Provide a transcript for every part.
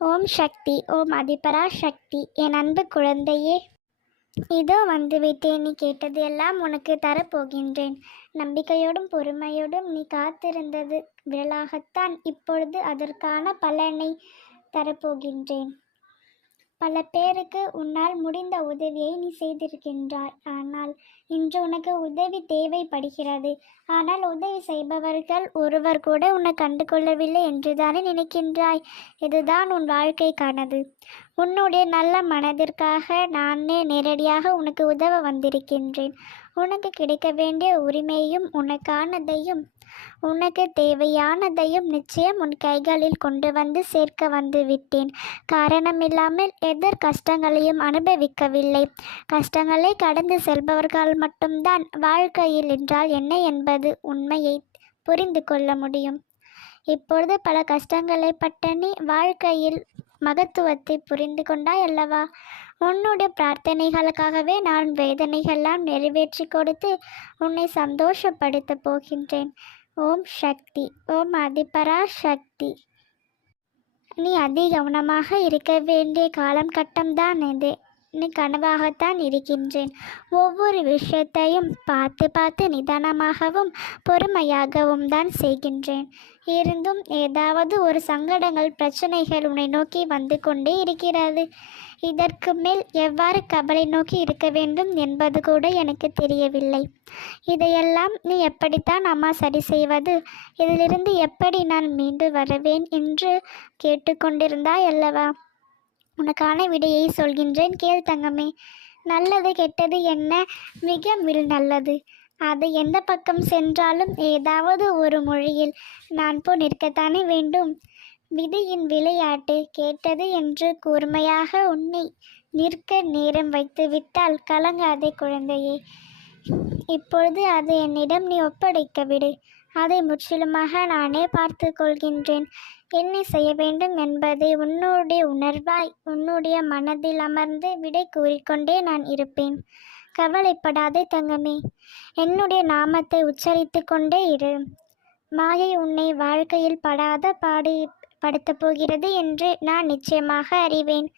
ஓம் சக்தி ஓம் அதிபரா சக்தி என் அன்பு குழந்தையே. இதோ வந்துவிட்டேன் நீ கேட்டது எல்லாம் உனக்கு தரப்போகின்றேன். நம்பிக்கையோடும் பொறுமையோடும் நீ காத்திருந்தது விரலாகத்தான் இப்பொழுது அதற்கான பலனை தரப்போகின்றேன். பல பேருக்கு உன்னால் முடிந்த உதவியை நீ செய்திருக்கின்றாய். ஆனால் இன்று உனக்கு உதவி தேவைப்படுகிறது. ஆனால் உதவி செய்பவர்கள் ஒருவர் கூட உன்னை கண்டுகொள்ளவில்லை என்றுதானே நினைக்கின்றாய். இதுதான் உன் வாழ்க்கைக்கானது உன்னுடைய நல்ல மனதிற்காக நானே நேரடியாக உனக்கு உதவ வந்திருக்கின்றேன். உனக்கு கிடைக்க வேண்டிய உரிமையும் உனக்கானதையும் உனக்கு தேவையானதையும் நிச்சயம் உன் கைகளில் கொண்டு வந்து சேர்க்க வந்து விட்டேன். காரணமில்லாமல் எதர் கஷ்டங்களையும் அனுபவிக்கவில்லை. கஷ்டங்களை கடந்து செல்பவர்கள் மட்டும்தான் வாழ்க்கையில் என்றால் என்ன என்பது உண்மையை புரிந்து கொள்ள முடியும். இப்பொழுது பல கஷ்டங்களை பட்ட நீ வாழ்க்கையில் மகத்துவத்தை புரிந்து கொண்டாய் அல்லவா? உன்னுடைய பிரார்த்தனைகளுக்காகவே நான் வேதனைகள்லாம் நிறைவேற்றி கொடுத்து உன்னை சந்தோஷப்படுத்த போகின்றேன். ஓம் சக்தி ஓம் அதிபரா சக்தி நீ அதி கவனமாக இருக்க வேண்டிய காலம் கட்டம்தான் இது. கனவாகத்தான் இருக்கின்றேன். ஒவ்வொரு விஷயத்தையும் பார்த்து பார்த்து நிதானமாகவும் பொறுமையாகவும் தான் செய்கின்றேன். இருந்தும் ஏதாவது ஒரு சங்கடங்கள் பிரச்சனைகள் உன்னை நோக்கி வந்து கொண்டே இருக்கிறது. இதற்கு மேல் எவ்வாறு கவலை நோக்கி இருக்க வேண்டும் என்பது கூட எனக்கு தெரியவில்லை. இதையெல்லாம் நீ எப்படித்தான் அம்மா சரி செய்வது? இதிலிருந்து எப்படி நான் மீண்டு வருவேன் என்று கேட்டுக்கொண்டிருந்தாய் அல்லவா? உனக்கான விடையை சொல்கின்றேன். கேள் தங்கமே நல்லது கெட்டது என்ன? மிக மில் நல்லது. அது எந்த பக்கம் சென்றாலும் ஏதாவது ஒரு மொழியில் நான் போ நிற்கத்தானே வேண்டும்? விதியின் விளையாட்டு கேட்டது என்று கூர்மையாக உன்னை நிற்க நேரம் வைத்து விட்டால் கலங்காதே குழந்தையே. இப்பொழுது அதை என்னிடம் நீ ஒப்படைக்க விடு. அதை முற்றிலுமாக நானே பார்த்து கொள்கின்றேன் என்ன செய்ய வேண்டும் என்பதை உன்னுடைய உணர்வாய் உன்னுடைய மனதில் அமர்ந்து விடை கூறிக்கொண்டே நான் இருப்பேன். கவலைப்படாதே தங்கமே என்னுடைய நாமத்தை உச்சரித்து கொண்டே இரு. மாயை உன்னை வாழ்க்கையில் படாத பாடு படுத்தப் போகிறது என்று நான் நிச்சயமாக அறிவேன்.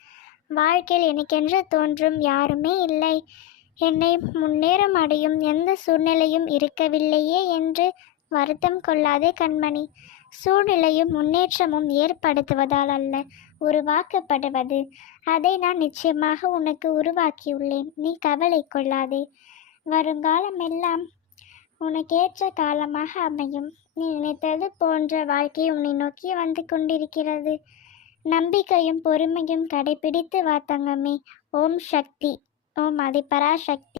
வாழ்க்கையில் எனக்கென்று தோன்றும் யாருமே இல்லை. என்னை முன்னேறம் அடையும் எந்த சூழ்நிலையும் இருக்கவில்லையே என்று வருத்தம் கொள்ளாதே கண்மணி. சூழ்நிலையும் முன்னேற்றமும் ஏற்படுத்துவதால் அல்ல உருவாக்கப்படுவது. அதை நான் நிச்சயமாக உனக்கு உருவாக்கியுள்ளேன். நீ கவலை கொள்ளாதே. வருங்காலம் எல்லாம் உனக்கேற்ற காலமாக அமையும். நீ நினைத்தது போன்ற வாழ்க்கை உன்னை நோக்கி வந்து கொண்டிருக்கிறது. நம்பிக்கையும் பொறுமையும் கடைபிடித்து வா தங்கமே. ஓம் சக்தி. ஓம் அதிபரா சக்தி